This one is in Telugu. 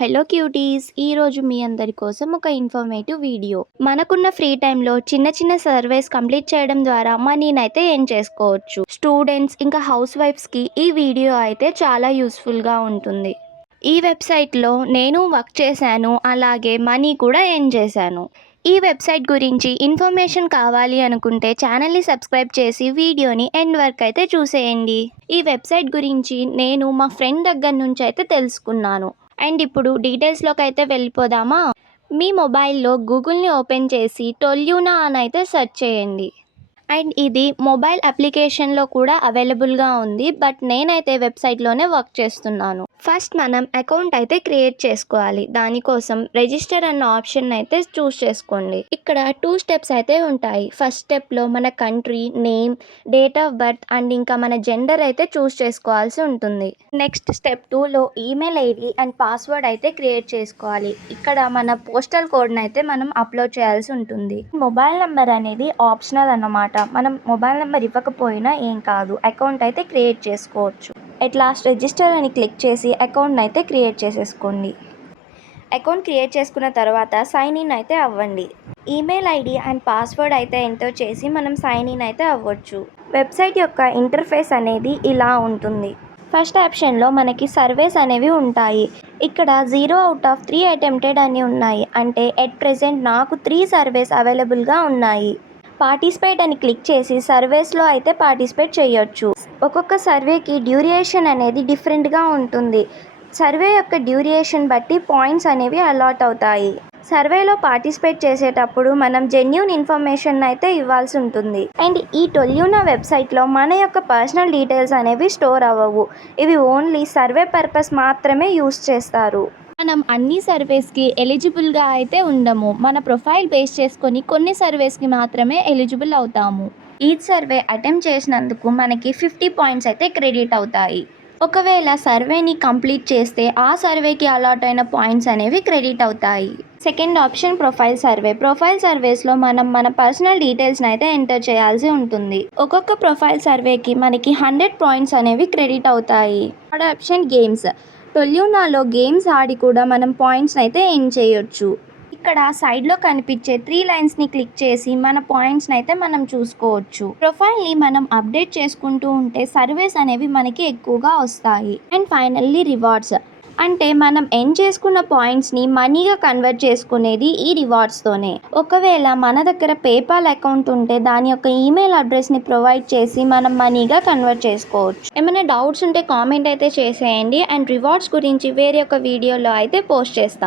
హలో క్యూటీస్, ఈరోజు మీ అందరి కోసం ఒక ఇన్ఫర్మేటివ్ వీడియో. మనకున్న ఫ్రీ టైంలో చిన్న చిన్న సర్వేస్ కంప్లీట్ చేయడం ద్వారా మనీనైతే ఎర్న్ చేసుకోవచ్చు. స్టూడెంట్స్ ఇంకా హౌస్ వైఫ్స్కి ఈ వీడియో అయితే చాలా యూస్ఫుల్గా ఉంటుంది. ఈ వెబ్సైట్లో నేను వర్క్ చేశాను, అలాగే మనీ కూడా ఎర్న్ చేశాను. ఈ వెబ్సైట్ గురించి ఇన్ఫర్మేషన్ కావాలి అనుకుంటే ఛానల్ని సబ్స్క్రైబ్ చేసి వీడియోని ఎండ్ వరకు అయితే చూసేయండి. ఈ వెబ్సైట్ గురించి నేను మా ఫ్రెండ్ దగ్గర నుంచి అయితే తెలుసుకున్నాను. అండ్ ఇప్పుడు డీటెయిల్స్లోకి అయితే వెళ్ళిపోదామా. మీ మొబైల్లో గూగుల్ని ఓపెన్ చేసి టొల్యూనా అని అయితే సెర్చ్ చేయండి. అండ్ ఇది మొబైల్ అప్లికేషన్లో కూడా అవైలబుల్గా ఉంది, బట్ నేనైతే వెబ్సైట్లోనే వర్క్ చేస్తున్నాను. ఫస్ట్ మనం అకౌంట్ అయితే క్రియేట్ చేసుకోవాలి. దానికోసం రిజిస్టర్ అన్న ఆప్షన్ అయితే చూస్ చేసుకోండి. ఇక్కడ 2 స్టెప్స్ అయితే ఉంటాయి. ఫస్ట్ స్టెప్లో మన country name, date of birth and ఇంకా మన జెండర్ అయితే చూస్ చేసుకోవాల్సి ఉంటుంది. నెక్స్ట్ స్టెప్ 2లో ఈమెయిల్ ఐడి అండ్ పాస్వర్డ్ అయితే క్రియేట్ చేసుకోవాలి. ఇక్కడ మన పోస్టల్ కోడ్ని అయితే మనం అప్లోడ్ చేయాల్సి ఉంటుంది. మొబైల్ నెంబర్ అనేది ఆప్షనల్ అన్నమాట. మనం మొబైల్ నెంబర్ ఇవ్వకపోయినా ఏం కాదు, అకౌంట్ అయితే క్రియేట్ చేసుకోవచ్చు. ఎట్ లాస్ట్ రిజిస్టర్ అని క్లిక్ చేసి అకౌంట్ని అయితే క్రియేట్ చేసేసుకోండి. అకౌంట్ క్రియేట్ చేసుకున్న తర్వాత సైన్ ఇన్ అయితే అవ్వండి. ఈమెయిల్ ఐడి అండ్ పాస్వర్డ్ అయితే ఎంటర్ చేసి మనం సైన్ ఇన్ అయితే అవ్వచ్చు. వెబ్సైట్ యొక్క ఇంటర్ఫేస్ అనేది ఇలా ఉంటుంది. ఫస్ట్ ఆప్షన్లో మనకి సర్వేస్ అనేవి ఉంటాయి. ఇక్కడ 0/3 అటెంప్టెడ్ అని ఉన్నాయి. అంటే ఎట్ ప్రెజెంట్ నాకు 3 సర్వేస్ అవైలబుల్గా ఉన్నాయి. పార్టిసిపేట్ అని క్లిక్ చేసి సర్వేస్లో అయితే పార్టిసిపేట్ చేయొచ్చు. ఒక్కొక్క సర్వేకి డ్యూరేషన్ అనేది డిఫరెంట్గా ఉంటుంది. సర్వే యొక్క డ్యూరేషన్ బట్టి పాయింట్స్ అనేవి అలాట్ అవుతాయి. సర్వేలో పార్టిసిపేట్ చేసేటప్పుడు మనం జెన్యూన్ ఇన్ఫర్మేషన్ అయితే ఇవ్వాల్సి ఉంటుంది. అండ్ ఈ టొల్యూనా వెబ్సైట్లో మన యొక్క పర్సనల్ డీటెయిల్స్ అనేవి స్టోర్ అవ్వవు. ఇవి ఓన్లీ సర్వే పర్పస్ మాత్రమే యూస్ చేస్తారు. మనం అన్ని సర్వేస్కి ఎలిజిబుల్గా అయితే ఉండము. మన ప్రొఫైల్ బేస్ చేసుకొని కొన్ని సర్వేస్కి మాత్రమే ఎలిజిబుల్ అవుతాము. ఈ సర్వే అటెంప్ట్ చేసినందుకు మనకి 50 పాయింట్స్ అయితే క్రెడిట్ అవుతాయి. ఒకవేళ సర్వేని కంప్లీట్ చేస్తే ఆ సర్వేకి అలాట్ అయిన పాయింట్స్ అనేవి క్రెడిట్ అవుతాయి. Second option profile survey. Profile సర్వేస్లో మనం మన పర్సనల్ డీటెయిల్స్ని అయితే ఎంటర్ చేయాల్సి ఉంటుంది. ఒక్కొక్క ప్రొఫైల్ సర్వేకి మనకి 100 పాయింట్స్ అనేవి క్రెడిట్ అవుతాయి. Third option games. టొల్యూనాలో గేమ్స్ ఆడి కూడా మనం పాయింట్స్ని అయితే ఎర్న్ చేయొచ్చు. ఇక్కడ సైడ్లో కనిపించే 3 లైన్స్ని క్లిక్ చేసి మన పాయింట్స్ని అయితే మనం చూసుకోవచ్చు. ప్రొఫైల్ని మనం అప్డేట్ చేసుకుంటూ ఉంటే సర్వేస్ అనేవి మనకి ఎక్కువగా వస్తాయి. And finally rewards. అంటే మనం ఎర్న్ చేసుకున్న పాయింట్స్ని మనీగా కన్వర్ట్ చేసుకునేది ఈ రివార్డ్స్తోనే. ఒకవేళ మన దగ్గర పేపాల్ అకౌంట్ ఉంటే దాని యొక్క ఈమెయిల్ అడ్రస్ని ప్రొవైడ్ చేసి మనం మనీగా కన్వర్ట్ చేసుకోవచ్చు. ఏమైనా డౌట్స్ ఉంటే కామెంట్ అయితే చేసేయండి. అండ్ రివార్డ్స్ గురించి వేరే ఒక వీడియోలో అయితే పోస్ట్ చేస్తాం.